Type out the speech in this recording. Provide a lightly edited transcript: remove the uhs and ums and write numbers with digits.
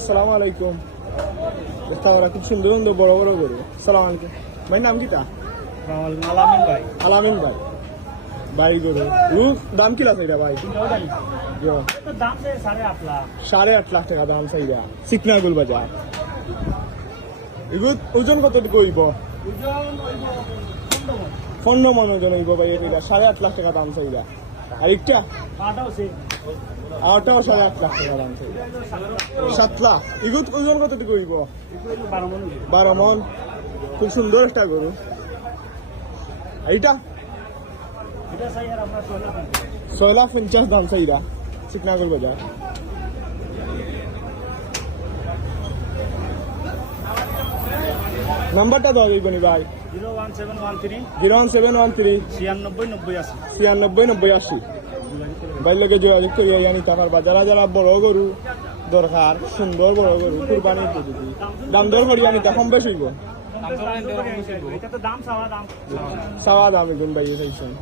আসসালামু আলাইকুম। তারা খুব সুন্দর সুন্দর বড় বড় গরু। সালাম আলাইকুম ভাই, নাম কিটা? আলামিন ভাই। আলামিন ভাই। ভাই গরু দাম কি লাগছে এটা ভাই? দাম 8.5 লাখ। 8.5 লাখ টাকা দাম চাইরা সিকনাগুল বাজার। এগুলো ওজন কতটুকু হইব? 15 মন ওজন হইব ভাই। এটা 8.5 লাখ টাকা দাম চাইরা। আর একটা আরটাও 8.5 লাখ টাকা দাম চাইরা। 7 লাখ। এগুলো ওজন কতটুকু হইব? 12 মন। খুব সুন্দর একটা গরু। এইটা 6.50 লাখ দাম চাইরা সিকনাগুল বাজার। নাম্বারটা দেওয়া যাইব নি ভাই? 01713 969080 ভাই লোকে যোগাযোগ করি জানি টাকার বাজার। যারা বড় গরু দরকার, সুন্দর বড় গরু কুরবানির পদ্ধতি দাম দর করি আনি তা কম বেশ হইব। এটা তো দাম চাওয়া দাম চাওয়া দাম একজন ভাই চাইছেন।